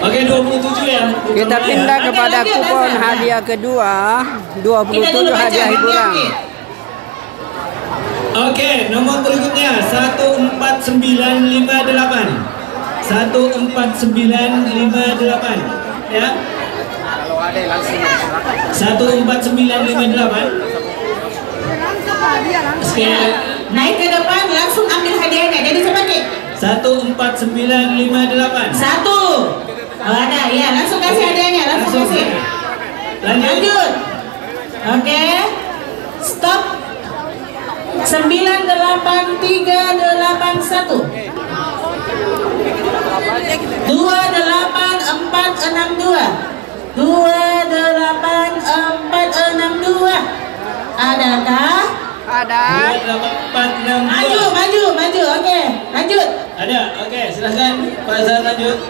Oke, 27 ya. Kita pindah kepada kupon hadiah kedua, 27 hadiah hiburan. Oke, nomor berikutnya 14958. 14958 ya. 14958. Naik ke depan langsung ambil hadiahnya. Jadi cepat nih. 14958. 1. Oh, ada ya, langsung kasih hadiahnya, langsung kasih. Lanjut. Oke. Stop. 98381. 28462. 28462. Adakah? Ada. 28462. Maju. Oke, lanjut. Ada. Oke, silahkan Pak Azhar lanjut.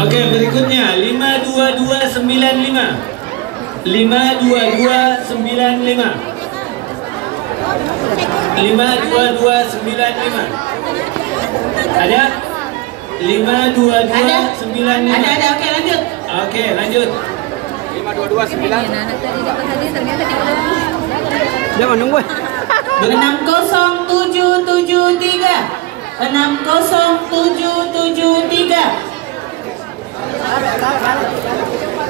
Oke, berikutnya 52295. 52295. 52295. Ada? 52295. Ada. Oke, lanjut. Oke, lanjut. 52295. Jangan nunggu. 60773. 60773.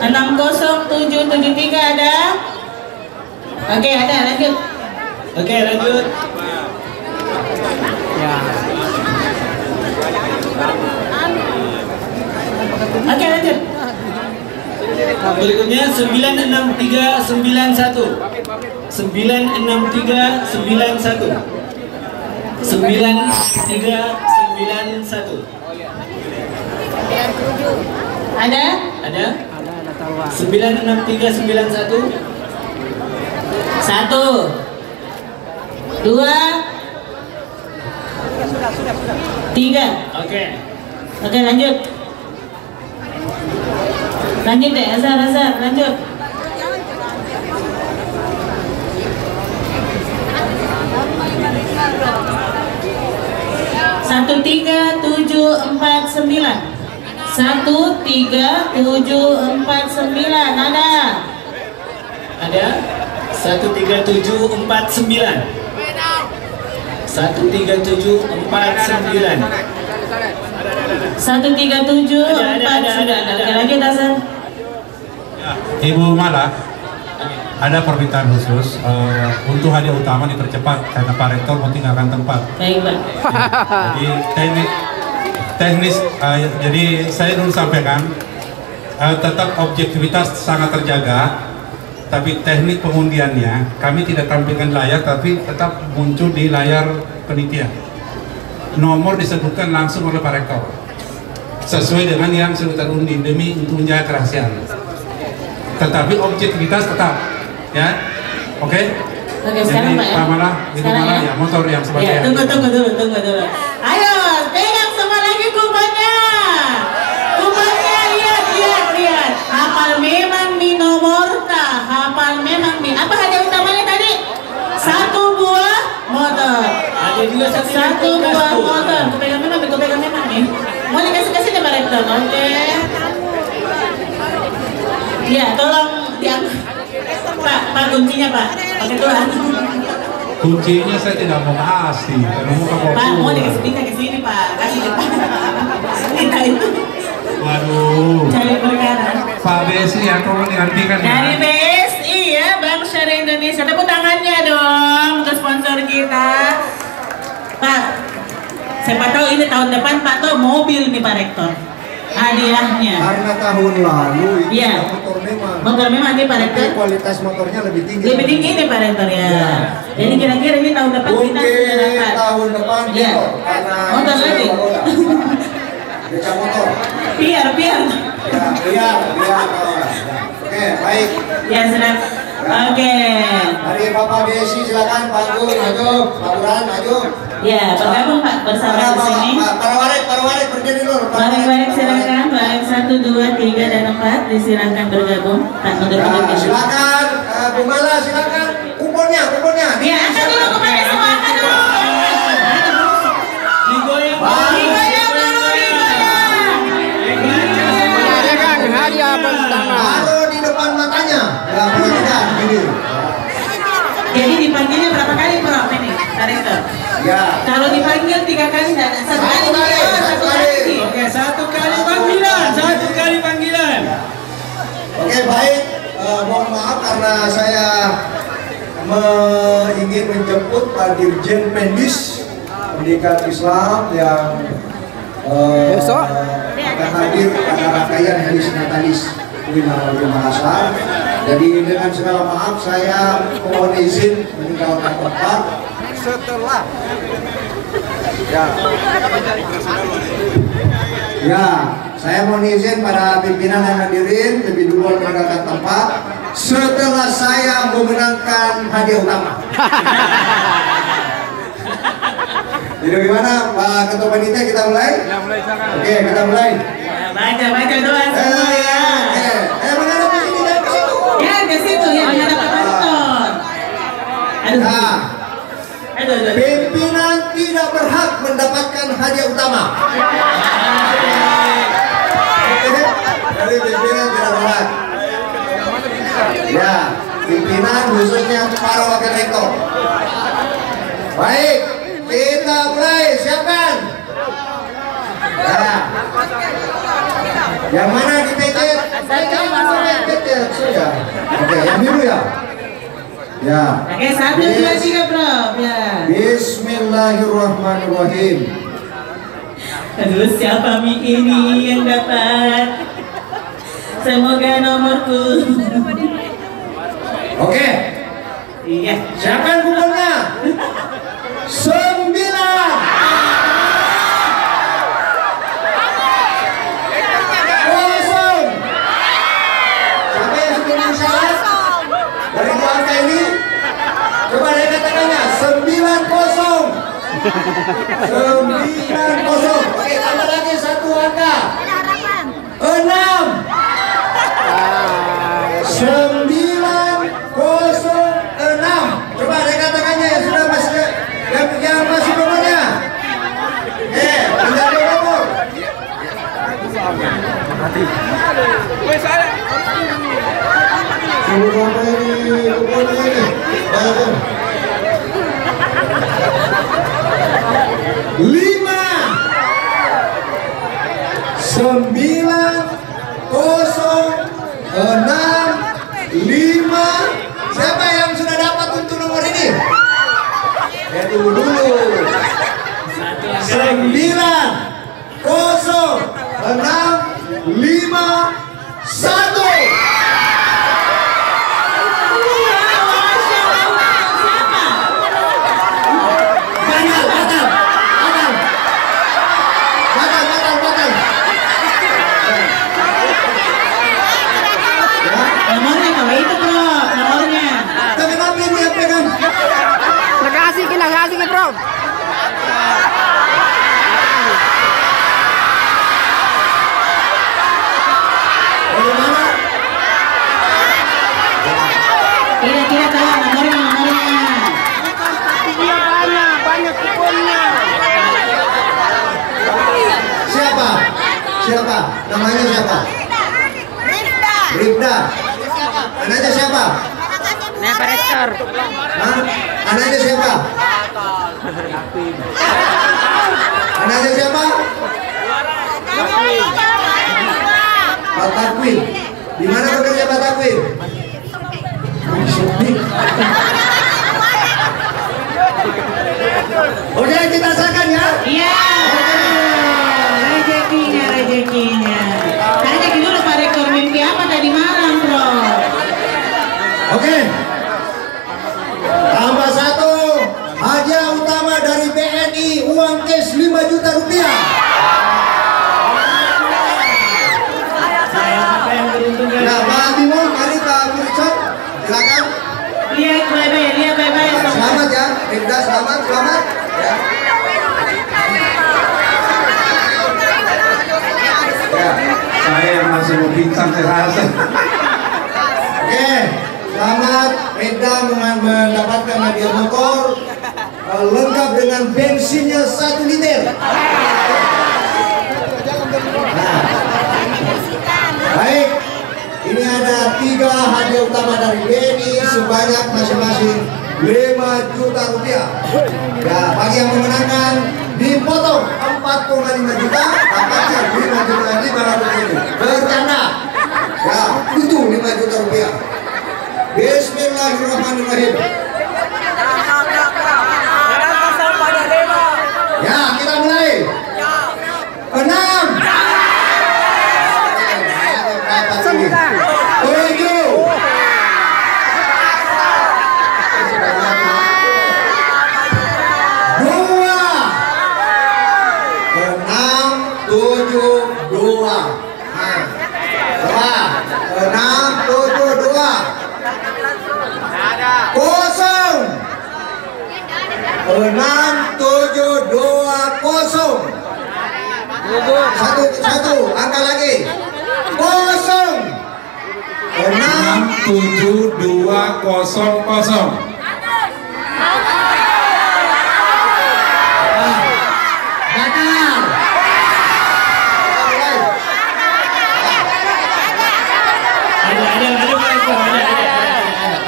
60773 ada? Oke, ada, lanjut. Oke, lanjut. Ya. Oke, lanjut. Berikutnya 96391. 96391. 9391. Ada? Ada? 96391. 1 2 3. Oke. Oke, lanjut. Lanjut deh, Azhar, lanjut. Satu tiga tujuh empat sembilan. 13749 ada? Ada? 13749. 13749. 13749. Oke, lanjut Azhar. Ibu Mala, ada permintaan khusus untuk hadiah utama dipercepat karena Pak Rektor mau tinggalkan tempat. Baik, Pak. Jadi teknis, jadi saya dulu sampaikan tetap objektivitas sangat terjaga, tapi teknik pengundiannya kami tidak tampilkan layar, tapi tetap muncul di layar penitia. Nomor disebutkan langsung oleh Pak Rektor sesuai dengan yang sudah terundi demi untuk menjaga kerahasiaan. Tetapi objektivitas tetap, ya, oke? Oke, sekarang Pak ya. Pak Mala, Ibu Mala, ya, motor yang sebagai. Ya, tunggu dulu. Ayo, pegang semua lagi kuponnya. Kuponnya, lihat. Hafal memang mi nomor tak, hafal memang mi. Apa hadiah utamanya tadi? 1 buah motor. Ada juga 1 buah motor. Kupegang memang nih. Mau dikasih nih Pak Rektor, oke? Ya, tolong diangkat. Pak, kuncinya Pak. Pakai Tuhan. Kuncinya saya tidak mau kasih, karena mau bawa Pak, mau pulang. dikasih pindah ke sini Pak. Kasih ke Pak. Kita itu. Waduh. Cari perkara. Pak BSI ya, tolong digantikan ya. Dari BSI ya, Bank Syariah Indonesia. Tepuk tangannya dong untuk sponsor kita. Pak, siapa tahu ini tahun depan Pak tuh mobil nih Pak Rektor. Hadiahnya. Karena tahun lalu itu Iya. motor memang nih Pak Rektor. tapi kualitas motornya lebih tinggi. Lebih tinggi nih Pak Rektor ya. Iya. Jadi kira-kira ini tahun depan kita Mungkin sudah dapat. tahun depan Iya. karena Motor ini lagi. roda. Beca motor. Biar. Ya, biar. Oke, baik. Ya, senang. Oke. Dari Bapak BSI silakan Pak Gun, maju, Pak Buran, maju. Ya, bergabung Pak bersama di sini. Para warik berdiri dulu. Barik silakan, barik 1, 2, 3 dan 4 disilakan bergabung. Pak mundur-mundur ke sini. Silakan, Bu Mala silakan. Kuponnya. Ya, angkat dulu kuponnya semua, angkat dulu. Ya. Kalau dipanggil 3 kali dan satu kali. Satu kali. Oke, satu kali panggilan. Satu kali panggilan. Oke, baik. Mohon maaf karena saya ingin menjemput Pak Dirjen Pendis Pendidikan Islam yang Besok akan hadir pada rangkaian Hadis Natalis Winaul Mahasar. Jadi dengan segala maaf saya mohon izin meninggalkan tempat setelah saya mohon izin pada pimpinan yang hadirin lebih dulu meninggalkan tempat setelah saya memenangkan hadiah utama. Jadi gimana Pak Ketua Panitia, kita mulai? Ya, mulai sangat. Oke, kita mulai. Baca doa semua ya. Menghadap ke sini dan ke situ. Ya, ke situ ya, menghadap ke pastor. Aduh. Pimpinan tidak berhak mendapatkan hadiah utama. Jadi pimpinan tidak berhak. Ya, pimpinan khususnya para wakil rektor. Baik, kita mulai. Siapkan. Nah, yang mana di PC? Sudah. Oke, yang biru ya. Ya. Oke, 1, 2, 3, Prof. Ya. Bismillahirrahmanirrahim. Aduh, siapa Mi ini yang dapat? Semoga nomorku. Oke. Iya. Siapkan kuponnya. 9. Kosong. Siapa yang sudah berusaha? Dari dua angka ini, coba lihat tangannya. 90. 90. Oke, tambah lagi 1 angka. 6. 906. Coba lihat tangannya yang sudah masih yang masih nomornya. Tinggal 2 nomor. Lima. 906. Siapa yang sudah dapat untuk nomor ini? Ya tunggu dulu. 90651. Nomornya kalau itu, Prof. Nomornya. Kenapa ini yang pegang? nakasih ke Prof. Bagaimana? Tidak tahu nomornya. Banyak kuponnya. Siapa? Namanya siapa? Rifda. Anaknya siapa? Pak Rektor. Hah? Anaknya siapa? Anaknya siapa? Pak Takwil. Di mana bekerja Pak Takwil? Oke, kita sakan ya. Iya. Rezekinya. Tanya dulu Pak Rektor, mimpi apa tadi malam, Prof? Oke. Tambah 1. Hadiah utama dari BNI, uang cash 5 juta rupiah. Nah, Pak Bimo, mari Pak Richard, silakan. Lihat baik-baik. Selamat ya, Rifda, selamat. Ya. Saya masih mau bintang terasa. Oke, selamat Rifda mendapatkan hadiah motor lengkap dengan bensinnya 1 liter. Nah, baik, ini ada 3 hadiah utama dari BNI sebanyak masing-masing 5 juta rupiah. Ya, bagi yang memenangkan dipotong 4,5 juta, dapatnya 5 juta 500 ribu. Bercanda. Ya, itu 5 juta rupiah. Bismillahirrahmanirrahim. Ya, kita mulai. 6 satu angka lagi 0 67200.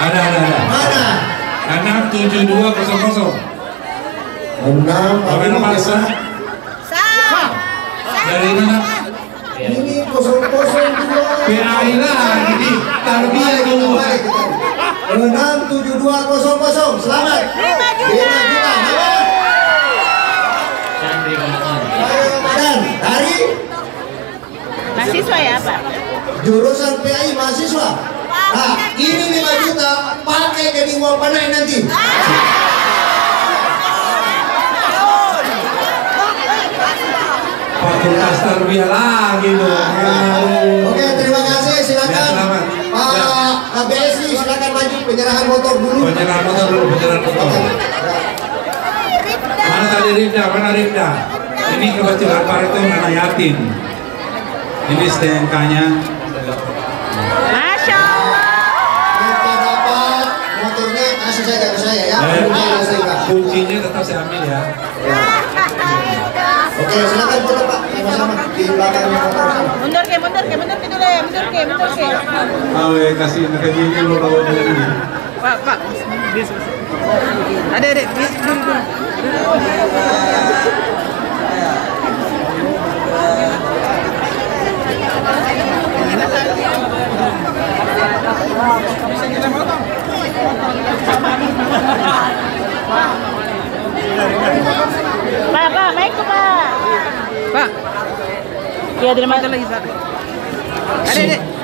Ada. Mana? 67200. 6 Apa nama Asa? Dari mana? ini 002 PAI lah, jadi tarbiyah dulu. 67200. Selamat. 5 juta. Dan dari Mahasiswa ya Pak? jurusan PAI mahasiswa. Nah, ini 5 juta pakai jadi uang panai nanti. Fakultas tarbiyah lagi dong. Oke, terima kasih. Silakan. Ya, selamat. Pak BSI silakan maju penyerahan motor dulu. Penyerahan motor. Mana tadi Rifda? Mana Rifda? Ini kebetulan Pak itu anak yatim. Ini STNK-nya. Masya Allah. Kita dapat motornya, kasih saja ke saya ya. Kuncinya tetap saya ambil ya. Oke, silakan foto Pak, sama-sama di belakangnya motor sana. Mundur ke dulu ya, mundur ke. Kasih nak gini lo bawa ini. Pak. Ada. Dulu. Pak, baik tuh Pak. Pak. Ya terima kasih. Lagi Pak.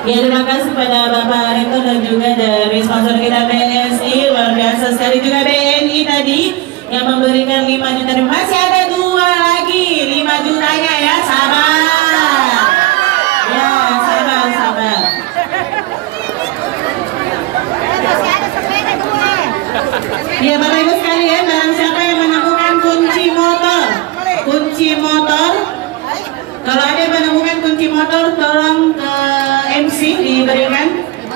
Ya terima kasih pada Bapak Rektor dan juga dari sponsor kita BSI, luar biasa sekali juga BNI tadi yang memberikan 5 juta. Masih ada 2 lagi 5 jutanya ya, sabar. Ya sabar. Ya Bapak Ibu sekalian, barang siapa yang menemukan kunci motor, kalau ada yang menemukan kunci motor tolong ke MC diberikan.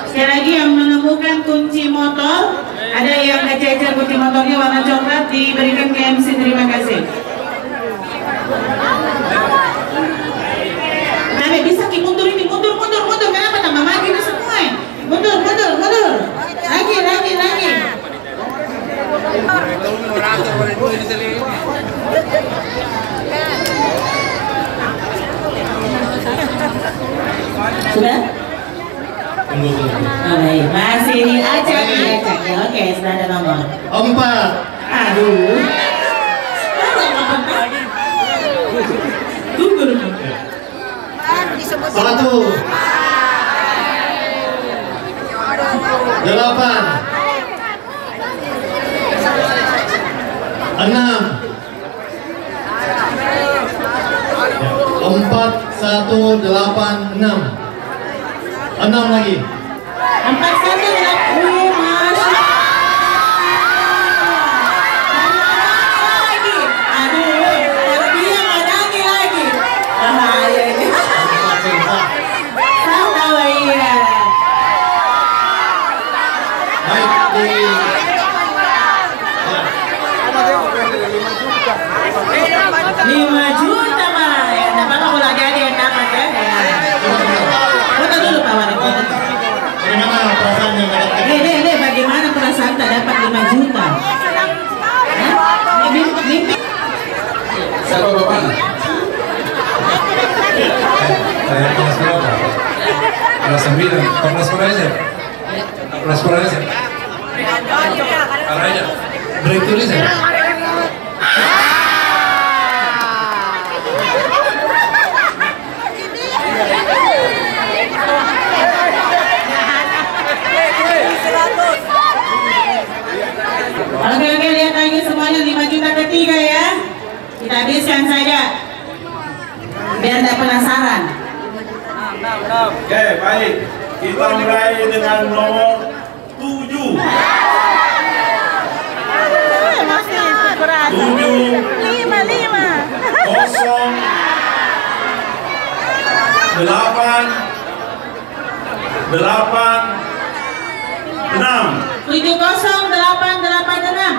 Sekali lagi yang menemukan kunci motor, ada yang ngejejer kunci motornya warna coklat, diberikan ke MC. Terima kasih. Nah, bisa Ki, mundur ini, mundur. Kenapa tambah maju ini semua? Mundur. Lagi. Sudah? Baik, masih diacak ya. Oke, sudah ada nomor 4. Aduh. Tunggu. 1 8 6 4186 6 lagi 4186. Bagaimana perasaan tak dapat 5 juta? Siapa bapaknya? Saya kelas berapa? Kelas 9. Kelas berapa? Kelas berapa? Arahnya. Direktur ini saya. Oke, lihat lagi semuanya 5 juta ketiga ya. Kita habiskan saja. Biar tidak penasaran. Oke, baik. Kita mulai dengan nomor 7. Masih berat. 7 5. 0 8 6. 70886.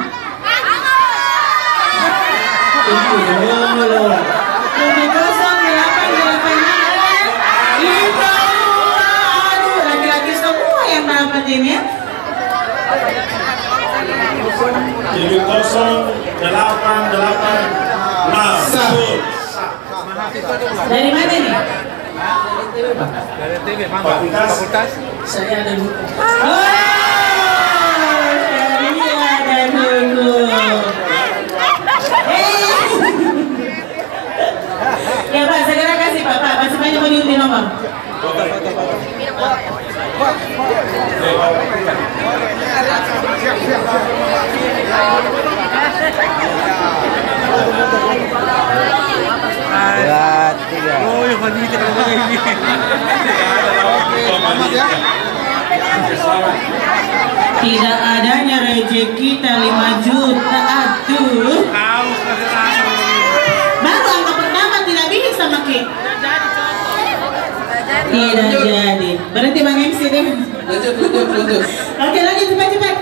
Laki-laki semua yang dapat ini. 70886. Dari mana nih? Fakultas. Saya ada buku. Syariah dan hukum. Ya Pak, segera kasih Pak. Masih banyak mau diundi nomor. Berat 3. Oh, yang ini kita ini. Tidak adanya rezeki kita 5 juta. Aduh. Baru angka pertama tidak bisa makin. Tidak jadi. Berarti Bang MC deh. Lanjut. Oke, lanjut cepat-cepat.